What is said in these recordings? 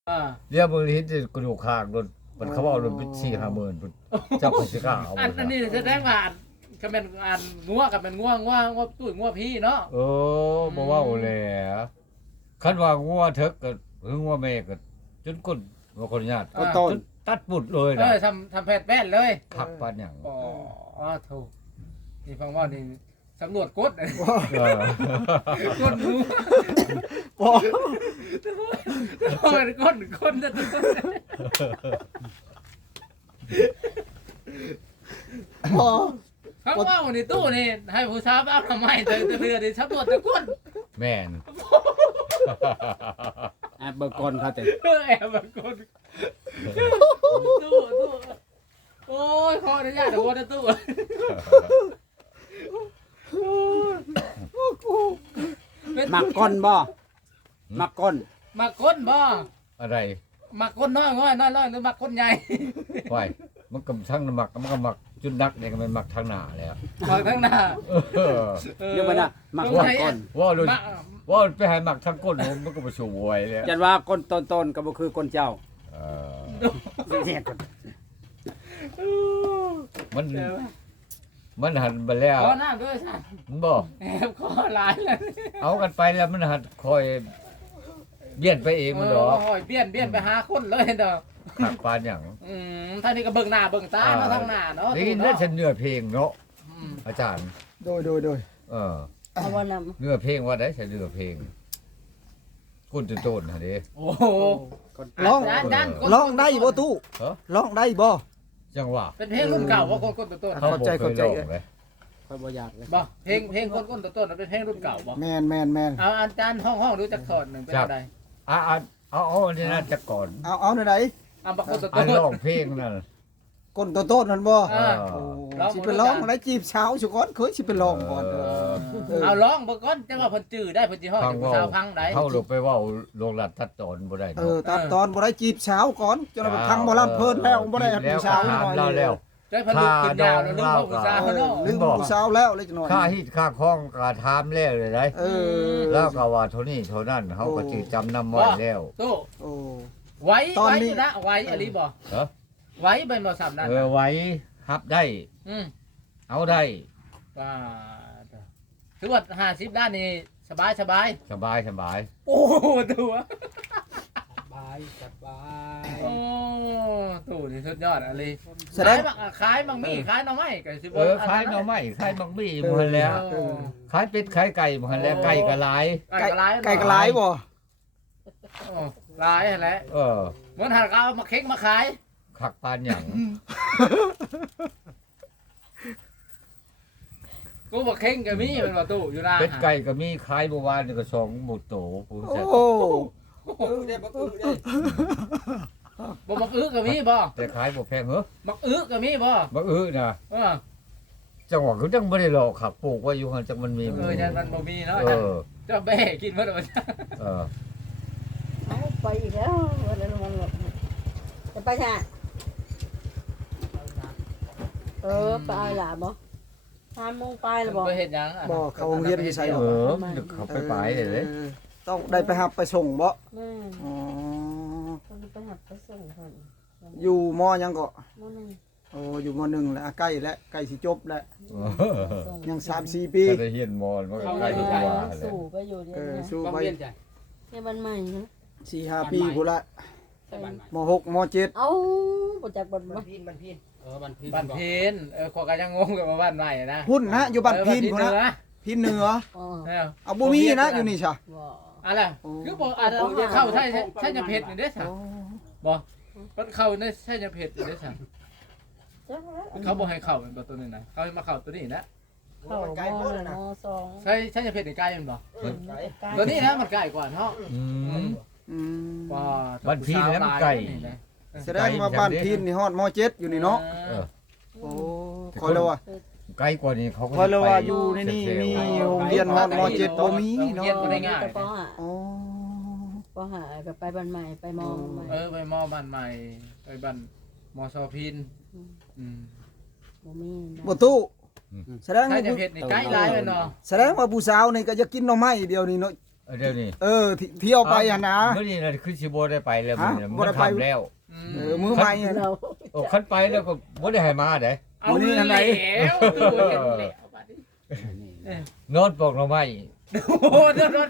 เรียกมือเห็นจะกระดูกคางโดนมันเขาเอาโดนไป4-5 หมื่นเจ้าคนสิกล้าเอาอันนี้แสดงว่าก็เป็นอันงัวกับเป็นงัวตุ้ยงัวพี่เนาะบ่เว้าแหละคันว่างัวเถิกก็งัวแม่ก็จนก้นบ่คนญาติต้นตัดปุดเลยนะทำแผดแป้นเลยคักปานหยังถูกนี่ฟังว่านี่สำรวจกดกดหมูบ่คนจะบ่เขาว่าวันนี้ตู้นี่ให้ผู้สาวเอาทำไมแต่เรือนี่สำรวจตะก้นแม่นเบิกก่อนครับแต่แอบแบบคนตู้โอ้ยขออนุญาตเดี๋ยววันตู้มักก้อนบ่มักก้นมักก้นบ่อะไรมักก้นน้อยหรือมักก้นใหญ่ไว้มันก็ทั้งมักมันก็มักจุดนักเนี่ยก็มันมักทางหน้าแล้วมักทางหน้าเดี๋ยวมันน่ะมักก้นว่าไปให้มักทางก้นมันก็บ่สวยแล้วจัดว่าก้นต้นก็บ่คือก้นเจ้ามันหันไปแล้วขอหน้าด้วยสั่นมันบ่แอบขอหลายเลยเอากันไปแล้วมันหันคอยเบี้ยนไปเองมันดอกเบี้ยนไปหาคนเลยดอกขักปานหยังท่านนี้ก็เบิ่งหน้าเบิ่งตาเนาะทางหน้าเนาะนี่นั่นฉันเนื้อเพลงเนาะอาจารย์โดยเอาว่านำเนื้อเพลงว่าได้ฉันเนื้อเพลงก้นจนโตนฮะเด้โอ้โหร้องได้บ่ตู้ร้องได้บ่จังหวะเป็นเพลงรุ่นเก่าว่าก้นต้นเข้าใจค่อยบ่อยากเลยบ่เพลงก้นต้นเป็นเพลงรุ่นเก่าบ่แม่นเอาอาจารย์ห้องดูจักถอดนึงเป็นอะไรเอาอันนี้น่าจะก่อนเอาไหนเอาบักก้นต้นร้องเพลงนั่นก้นต้นนั่นบ่สิไปร้องอะไรจีบสาวสุก่อนเคยสิไปร้องก่อนเอาร้องบ่ก่อนจังว่าเพิ่นจื้อได้เพิ่นสิฮ้องผู้สาวพังได้เฮาลงไปเว้าลงลัดตัดตอนบ่ได้ตัดตอนบ่ได้จีบสาวก่อนจนพังบ่รับเพิ่นแล้วบ่ได้ผู้สาวหน่อยแล้วใจเพิ่นลุกขึ้นยาวแล้วลืมผู้สาวเนาะลืมผู้สาวแล้วเลยจังหน่อยค่าฮิตค่าคล้องก็ถามแล้วเลยได้แล้วก็ว่าเท่านี้เท่านั้นเฮาก็สิจำนำไว้แล้วตู้ไว้อยู่นะไว้อลิบ่ไว้เป็นบ่ซ้ำนั่นไว้รับได้เอาได้ว่าถือว่า50ด้านนี่สบายโอ้ตัวสบายโอ้ตู้นี่สุดยอดอะไรขายมังมี่ขายหน่อไม้ก็สิบ่ขายหน่อไม้ขายมังมี่หมดแล้วขายเป็ดขายไก่หมดแล้วไก่ก็หลายบ่หลายแหละเหมือนหาเอามาเค้กมาขายคักปานหยังกูบอกเข่งก็มีเป็นว่าตู้อยู่นะเป็ดไก่ก็มีขายเมื่อวานนี่ก็2 หมดโตผู้แซ่บบ่มักอึก็มีบ่แต่ขายบ่แพงเหรอมักอึก็มีบ่มักอึนะจังหวะคือจังบ่ได้หรอกครับปลูกไว้อยู่หั่นจังมันมียันมันบ่มีเนาะเจ้าแบ่กินบ่ได้เอาไปอีกแล้ววันนั้นมันจะไปค่ะไปหล่ะบ่3 โมงไปแล้วบ่ไปเฮ็ดหยังบ่เข้าโรงเรียนที่ไสหรอเขาไปเลยต้องได้ไปรับไปส่งบ่ต้องไปรับไปส่งเพิ่นอยู่มอยังก็ม.1 อยู่ม.1แล้วใกล้แล้วใกล้สิจบแล้วยัง 3-4 ปีได้เรียนมอมันก็ใกล้จะว่าแล้วสู้ไปอยู่เดี๋ยวสู้ไปในบ้านใหม่นะ 4-5 ปีพุ่นละม.6 ม.7 เอ้าบ่จักบ้านพีนบ้านพีนขอก็ยังงงกับบ้านใหม่นะพุ่นนะอยู่บ้านพีนพุ่นนะพีนเหนือเอาบ่มีนะอยู่นี่ซะอะไรคือบ่อาจจะเข้าใช่จะเผ็ดนี่เด้ซะบ่มันเข้าในใช่จะเผ็ดนี่เด้ซะเขาบ่ให้เข้าเป็นตัวนี้นะเขาให้มาเข้าตัวนี้นะไกลบ่นะใช่จะเผ็ดใกล้มันบ่ตัวนี้นะมันใกล้กว่าเนาะบ้านพีนแล้วมันไกลแสดงว่าบ้านพีนนี่ฮอดม.7อยู่นี่เนาะคอยแล้วว่าไกลกว่านี้เขาก็คอยแล้วว่าอยู่ในนี่มีโรงเรียนฮอดม.7บ่มีเนาะเรียนบ่ได้ง่ายป.5ก็ไปบ้านใหม่ไปม.ใหม่ไปม.บ้านใหม่ไปบ้านม.ซอพินบ่มีบ่ตู้แสดงว่าใกล้หลายเนาะแสดงว่าผู้สาวนี่ก็จะกินหน่อไม้เดียวนี่เนาะเดี๋ยวนี้เที่ยวไปหั่นนะมื้อนี้น่ะคือสิบ่ได้ไปแล้วมื้อนี้บ่มันได้ไปทำแล้วมือใหม่หั่นเราโอ้คันไปแล้วก็บ่ได้ให้มาเด้เอานี่อันไหนแล้วตู้เห็นแล้วบัดนี้นอนปอกหน่อไม้โอ้โหเดี๋ยว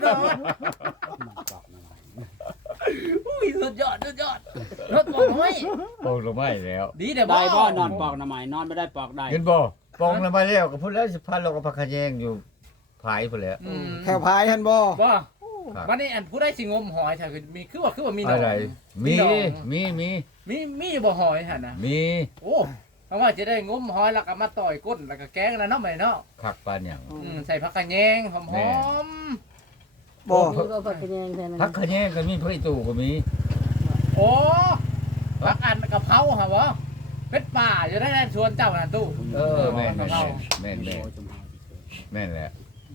อุ้ยสุดยอดรถบอกไว้ปอกหน่อไม้แล้วดีเดี๋ยวได้บ่นอนปอกหน่อไม้นอนไม่ได้ปอกได้เห็นบ่ปอกหน่อไม้แล้วก็พุ่นแล้วสิพาเราก็พักขะแยงอยู่ผายพุ่นแหล้วแถวพายหั่นบ่บ่ครับวันนี้อันผู้ได้สิงมหอยใช่คือมีคือว่ามีหนออะไรงมีหนองมีบ่หอยหั่นนะมีโอ้เพราะว่าจะได้งมหอยแล้วก็มาต่อยก้นแล้วก็แกงนะเนาะแม่เนาะคักปานหยังใส่ผักกระแยงหอมบ่มีก็พักกันยังแทนพักขะแยงก็มีพระอีตู่ก็มีๆโอ้ผักอันกะเพราฮะบ่เป็ดป่าจะได้ชวนเจ้าน่ะตู้แม่นกะเพราแม่นแม่นแหละ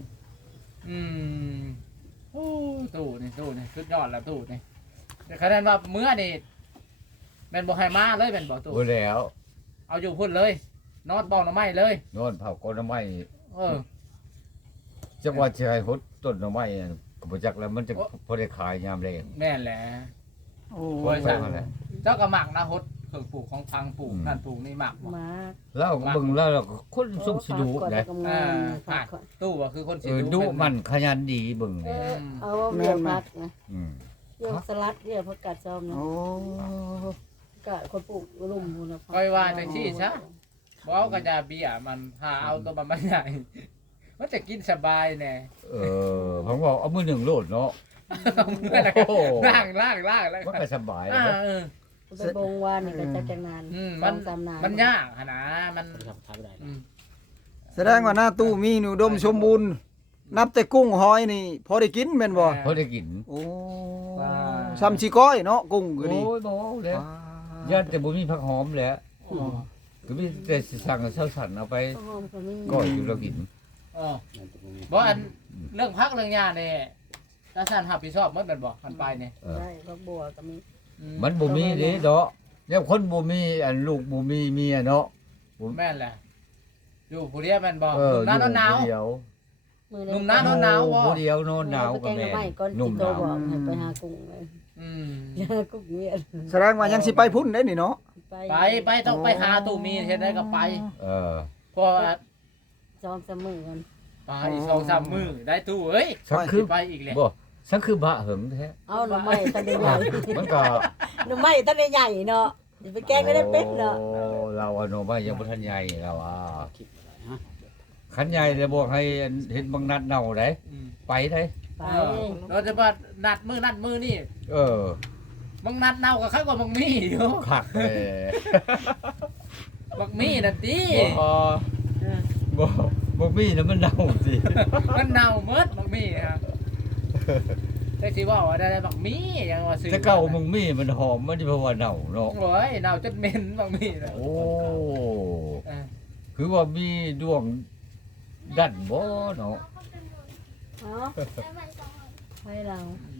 โอ้ตู้นี่สุดยอดแล้วตู้นี่แต่คะแนนว่าเมื่อนี่แม่นบ่ให้มาเลยแม่นบ่ตู้บ่แล้วเอาอยู่พุ่นเลย นอนบอกหน่อไม้เลยนอนเผาก้นหน่อไม้เออจักว่าสิให้หดต้นหน่อไม้ก็บ่จักแล้วมันจะพอได้ขายยามแลงแม่นแหละโอ้บริษัทนั่นแหละเจ้าก็หมักนะฮดเครื่องปลูกของพังปลูกนั่นปลูกนี่หมักบ่มาแล้วก็เบิ่งแล้วเราก็คนสุขสิดูได้ผักตู้ว่าคือคนสิดุมันขยันดีเบิ่งเอนี่อเอาเบียร์พักนะอืมเรื่องสลัดเนี่ยผักกาดซ้อมนะโอ้กะคนปลูกลุ่มพุ่นน่ะค่อยว่าจังซี่ซะบ่เอากระยาเบียร์มันหาเอาตัวมันใหญ่มันจะกินสบายแน่ผมบอกเอามือหนึ่งโลดเนาะล่างแล้วมันก็สบายอ่านะเออไปบงวานนี่ก็จักจังนานมันตามนานมันยากหั่นนะมันครับทำไม่ได้แสดงว่าหน้าตู้มีอุดมสมบูรณ์นับแต่กุ้งหอยนี่พอได้กินแม่นบ่พอได้กินโอ้ซ้ำสิก้อยเนาะกุ้งก็ดีโอ้ยบ่แล้วย่านแต่บ่มีผักหอมแหละก็มีแต่สิสั่งเช้าสันเอาไปหอมก็มีก้อยอยู่แล้วกินอ๋อบ่อันเรื่องพักเรื่องยาเนี่ยถ้าท่านรับผิดชอบมันเป็นบ่คันไปเนี่ยได้ผักบัวก็มีมันบ่มีเด้ดอกแล้วคนบ่มีอันลูกบ่มีเมียเนาะแม่นแหละอยู่ผู้เดียวแม่นบ่เออหน้าหนาวเดียวมื้อหนุ่มหน้าหนาวบ่ผู้เดียวนอนหนาวไปก็แกงแม่ไม้ก่อนหนุ่มสิหโตนาวบอกให้ไปหากุ้งเลยอืมหากุ้งเวียนแสดงว่ายังสิไปพุ่นได้นี่เนาะไปต้องไปหาตู้มีเฮ็ดได้ก็ไปเออเพราะว่าซ้อมเสมอกันไปอีก2-3มื้อได้ตู้เอ้ยสักคือไปอีกแหละบ่สักคือบะเหิงแท้เอาหน่อไม้ตันใหญ่มันก็หน่อไม้ตันใหญ่เนาะอย่าไปแกงไม่ได้เป็ดเนาะโอ้เราอะหน่อไม้ยังบ่ทันใหญ่เราอ่ะคิดอะไรฮะขันใหญ่เลยบอกให้เห็นบางนัดเน่าได้อืมไปได้ไปเราจะมานัดมือนี่เออบางนัดเน่ากับเขาก็บางมีอยู่ขักเลยบางมีนั่นติบ่บ่มีนะมันเน่าสิมันเน่าหมดบางมีครับแต่สิว่าว่าได้บางมียังว่าซื้อแต่เก่ามึงมีมันหอมมันสิเพราะว่าเน่าเนาะโอ้ยเน่าจนเหม็นบางมีน่ะโอ้เออคือว่ามีดวงดันบ่เนาะเนาะให้เรา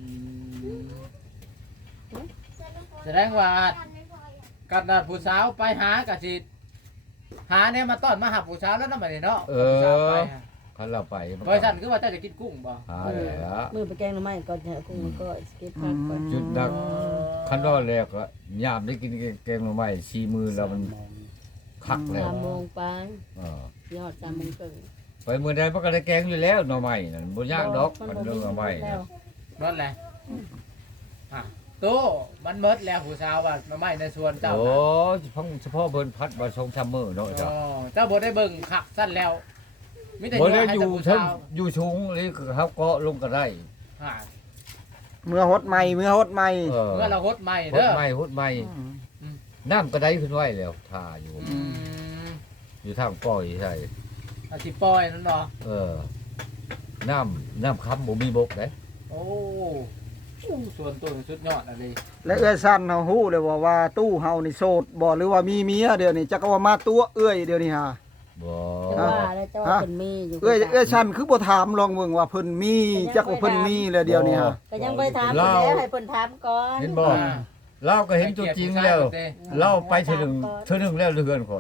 แสดงว่ากันนัดผู้สาวไปหากะสิหาเนี่ยมาต้อนมาหาผู้สาวแล้วนำบัดนี้เนาะผู้สาวไปหาคันเราไปมันบริษัทคือว่าเจ้าจะกินกุ้งบ่หาแล้วมือไปแกงหน่อไม้ก่อนเนี่ยกุ้งมันก็สเก็ตพักก่อนจุดดักคันรอแรกก็ยามได้กินแกงหน่อไม้สี่มือแล้วมันคักแล้ว 3 โมงไปเออยอด3 โมงครึ่งไปมื้อใดมันก็ได้แกงอยู่แล้วหน่อไม้นั่นบ่ยากดอกมันเรื่องหน่อไม้แล้นะวหมดแล้วโตมันหมดแล้วผู้สาวว่ามาไม่ในสวนเจ้าโอ้น่ะเฉพาะเบิ่นพัดบ่ชงชำมื้อเนาะจ้ะอ๋อเจ้าบ่ได้เบิ่งคักสั้นแล้วมีแต่บ่โยได้นให้อยู่แต่ผู้เทั้งสาวอยู่สูงนี่เขาก็ลงก็ได้หาเมื่อฮดใหม่เมื่อฮดใหม่เออเมื่อเราฮดใหม่หดเด้อใหม่หดใหม่น้ำก็ได้ขึ้นไว้แล้วท่าอยู่อืมอยู่ทางปล่อยใช่อาสิปล่อยนั่นเนาะเออ น้ำค้ำบ่มีบกเด้โอ้ส่วนตัวนี่สุดยอดอะไรและเอื้อยสั้นเฮาฮู้เลยว่าตู้เฮานี่โสดบ่หรือว่ามีเมียเดี๋ยวนี้จักว่ามาตัวเอื้อยเดี๋ยวนี้ฮะบ่แต่ว่าแล้วเจ้าว่าเพิ่นมีอยู่เอื้อยสั้นคือบ่ถามลองเบิ่งว่าเพิ่นมีจักว่าเพิ่นมีแล้วเดี๋ยวนี้ฮะก็ยังไปถามเพิ่นแล้วให้เพิ่นถามก่อนเห็นบ่เราก็เห็นตัวจริงแล้ว เราไปเทื่อหนึงแล้วเรือนข่อย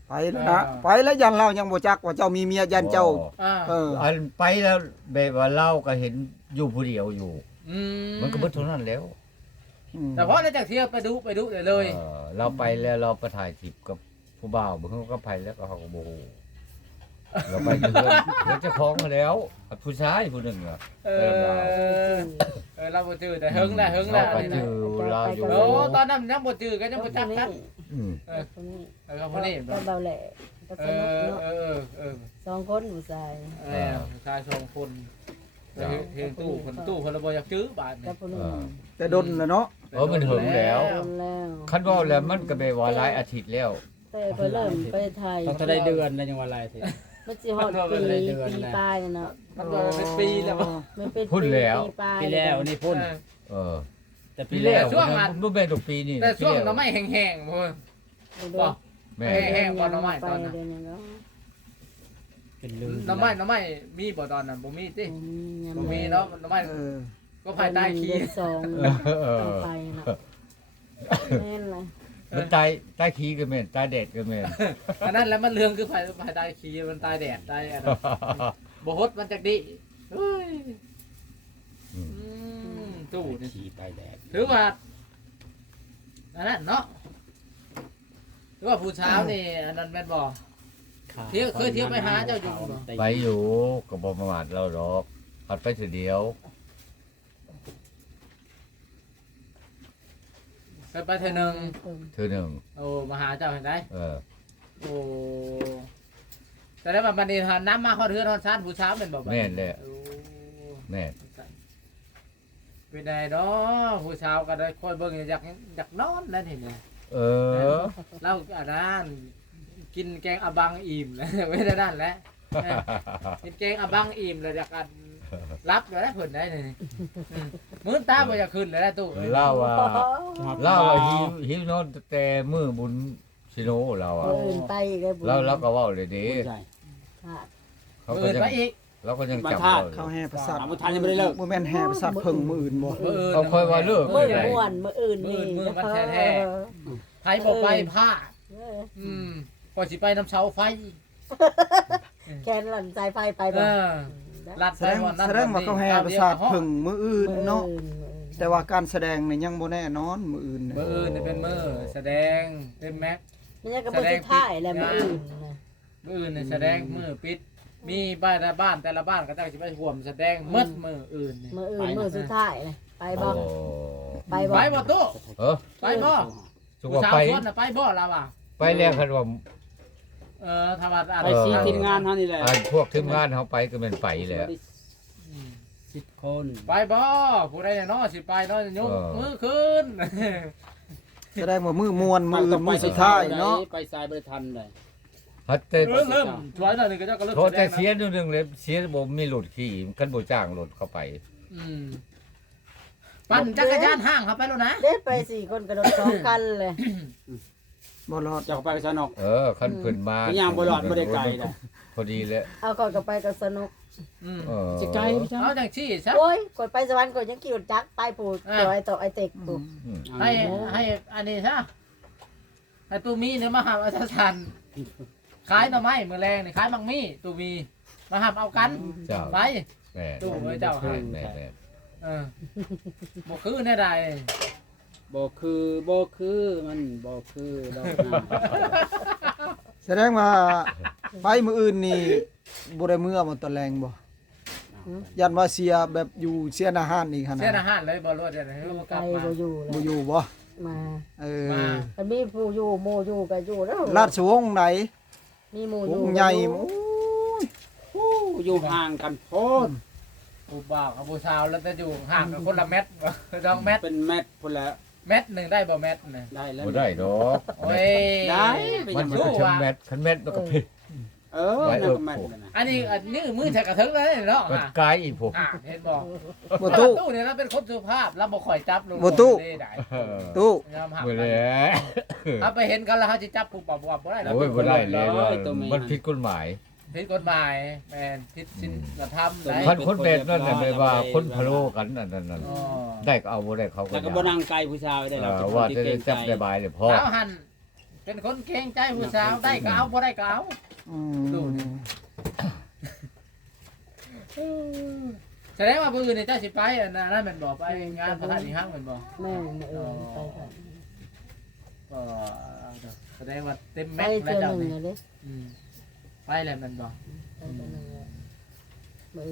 ไปแล้วนะไปแล้วยันเรายังบ่จักว่าเจ้ามีเมียยันเจ้าอ่าอันไปแล้วแบบว่าเราก็เห็นอยู่ผู้เดียวอยู่อืมมันก็เบิดเท่านั้นแล้วแต่พอได้จากเที่ยวไปดูเลยเราไปแล้วเราไปถ่ายคลิปกับผู้บ่าวเพิ่นก็ไปแล้วก็เขาก็บ่ฮู้เราไปเพื่อนแล้วเจ้าของมาแล้วผู้ชายผู้หนึงอ่ะเออเราบ่จื้อแต่เฮิงแล้วเราก็นี่จืนะอเราอยู่โอ้ตอนนั้นยังบ่จื้อก็ยังบ่จักกันอืมคนนี้แล้วก็พอนี่ก็เบาแหละก็เอสนุกอเนาะเออสองคนผู้ชายชาย2คนเฮงตู้คนละบ่อยากจื้อบาดกันี่บผู้นึงแต่ดนแล้วเนาะมันหึงแล้วคนแล้วคันว่าแล้วมันก็ไปว่าหลายอาทิตย์แล้วแต่ก็เริ่มไปไทยต้องจะได้เดือนแล้วยังว่าอะไรสิมันสิฮอดปีปลายเนาะมันก็เป็นปีแล้วบ่มันเป็นพูดแล้วปีปลายปีแล้วนี่พุ่นเออแต่ปีปีแล้แล้ว วบ่แม่นทุกปีนี่แต่ช่วงปีเราแล้วไม่แห้งๆบ่บ่แม่แห้งๆบ่หน่อไม้ตอนนั้นเดือนนึงเนาะเป็นลืมหน่อไม้มีบ่ตอนนั้นบ่มีติยังบ่มีเนาะหน่อไม้เออก็ภายใต้ขี้เดือนสองเออไปเนาะแม่นเลยมันตายใต้ขี้ก็แม่นตายแดดก็แม่นอันนั้นแล้วมันเรื่องคือภายใต้ขี้มันตายแดดตายอันนั้นบ่ฮดมันจักดิเฮ้ยอืมตู้นี่ขี่ไปแดดถือว่าอันนั้นเนาะถือว่าผู้เช้านี่อันนั้นแม่นบ่ เที่ยวเคยเที่ยวไปหาเจ้าอยู่บ่ไปอยู่ก็บ่ประมาทเราดอกหัดไปทีเดียวเคยไปเทื่อนึงเทื่อหนึงโอ้มาหาเจ้าเห็นได้เออโอ้แต่แล้วมันนี่น้ำมาฮอดเฮือนฮอดซ่านผู้เช้าเป็นบ่บัดแม่นแหละโอ้แม่นเป็นไงเนาะผู้เช้าก็ได้ค่อยเบิ่งอยากนอนนั่นเห็นไหมเออเราอันนั้นกินแกงอะบังอิ่มแล้วไม่ได้นั่นแหละกินแกงอะบังอิ่มแล้วจากอันรับอยู่แล้วเพิ่นได้นี่มื้อตาบ่อยากขึ้นเลยนะตู้เล่าว่าหิวนอนแต่มือบุญชิโนเราอ่ะอื่นไปอีกเลยบุญแล้วก็เว้าเลยเด้ใช่ขาดเขาก็มื้อยังไปอีกเราก็ยังมาจำทาสเราเข้าแห่ประสาทถามว่าทันยังไม่ได้เลิกบ่แม่นแห่ประสาทเพิ่งมื้ออื่นบ่มื้ออื่นเขาค่อยว่าเลิกมื้อได้ม่วนมื้ออื่นนี่มื้อมันแท้ๆ ไผบ่ไปผ้าก็สิไปน้ำเสาไฟแกนหล่อนสายไฟไปเอบ่อลัดแสไปดงบ่นั่นแสดงว่าเขาแห่ประสาทเพิ่งมื้ออื่นเนาะแต่ว่าการแสดงนี่ยังบ่แน่นอนมื้ออื่นมื้ออื่นนี่เป็นมื้อแสดงเป็นแม็กมันยังกับมื้อสุดท้ายแหละมื้ออื่นนะมื้ออื่นนี่แสดงมื้อปิด มีบ้านแต่ละบ้านก็ตั้งสิไปร่วมแสดงหมดมื้ออื่นนี่มื้ออื่นมื้อสุดท้ายเลยไปบ่โอ้ไปบ่ไปบ่ตู้เออไปบ่สุกผู้ว่าสาวไปชวนน่ะไปบ่ล่ะว่ะไปแล้วคันว่าถ้าว่าอ่านไปซีทีมงานเท่านี้แหละพวกทีมงานเขาไปก็เป็นไปแหละ 10 คนไปบ่ผู้ใดเนาะสิไปเนาะยกมือขึ้นแสดงว่ามื้อมวนมื้ออื่นมื้อสุดท้ายเนาะไปสายบริทันเลยฮัตเต้เริ่มถอยหน่อยนึงก็เจ้าก็เริ่มโทษแสดแต่งเสียนิดนึงเลยเสียบ่มีหลุดขี่คันบ่จ้างหลุดเข้าไปปั่นจักรยานห้างครับไปแล้วนะเด้ไป4คนกระโดด2คันเลยบ่รอดเจ้าไปกับสนอกคันขึ้นมาย่างบ่รอดบ่ได้ไกลนะพอดีแล้วเอาก่อนก็ไปก็สนุกสิไกลพี่จ้าเอาจังซี่ซะโอ้ยกดไปสวรรค์กดยังขี่รถจักรไปปูดตัวไอ้ตัวไอ้เต็กปูดให้อันนี้ซะให้ตูมีเนี่ยมาหาอาจารย์ขายหน่อไม้มื้อแรงนี่ขายมังมีตูมีมาหาเอากันเจ้าไปแม่ตู้ไว้เจ้าให้แม่บ่คือแน่ใดบ่คือมันบ่คือดอกนะแสดงว่าไปมื้ออื่นนี่บ่ได้มื้อมาตอนแรงบ่ยันว่าเสียแบบอยู่เสียอาหารอีกหั่นเสียน่ะอาหารเลยบ่รอดเลยกไปลับมาบ่อยู่เลบ่ยอยู่บ่มาเอมาอถ้ามีผู้อยู่หมู่อยู่ก็อยู่แล้วราชวงศ์ไหนมีหมู่อวยู่งใหญ่โอ้อยู่ห่างกันโพดผู้บ่าวกับผู้สาวแล้วจะอยู่ห่างกันคนละเม็ด2เม็ดเป็นแมทพุ่นแล้วเม็ดหนึงได้บ่เม็ดนึงได้แล้วบ่ได้ดอกโอ้ยได้มันจะถึงแมทคันแมทมันก็ผิดนั่นก็แมทเลยนะอันนี้มือแทกกระทึกเลยเนาะมันไกลอีกพวกเห็นบอกบ่ตู้ตู้เนี่ยเราเป็นคนสุภาพเราบ่ค่อยจับลงบ่ตู้ได้ตู้ยอมหักบ่แล้วเอาไปเห็นกันแล้วเขาจะจับปุ๊บปั๊บบ่ได้แล้วโอ้ยบ่ได้แล้วมันผิดกฎหมายผิดกฎหมายแม่นผิดศีลธรรมได้คันคนแบบนั้นน่ะไม่ว่าคนพะโลกันนั่นอ๋อได้ก็เอาบ่ได้เขาก็แล้วก็บ่นั่งไกลผู้ชายได้เราว่าจะได้จับได้บายเลยพ่อแล้วหันเป็นคนเกรงใจผู้สาวได้ก็เอาบ่ได้ก็เอาอืมแสดงว่าผู้อื่นนี่เจ้าสิไปอันนั้นแม่นบ่ไปงานพระธาตุอีหังแม่นบ่แม่นไปกันก็แสดงว่าเต็มไปแม็กซ์เจแล้วอเจ้าหนึ่งนี่เลยไปแล้วแม่นบ่ไปเจอหนึ่ง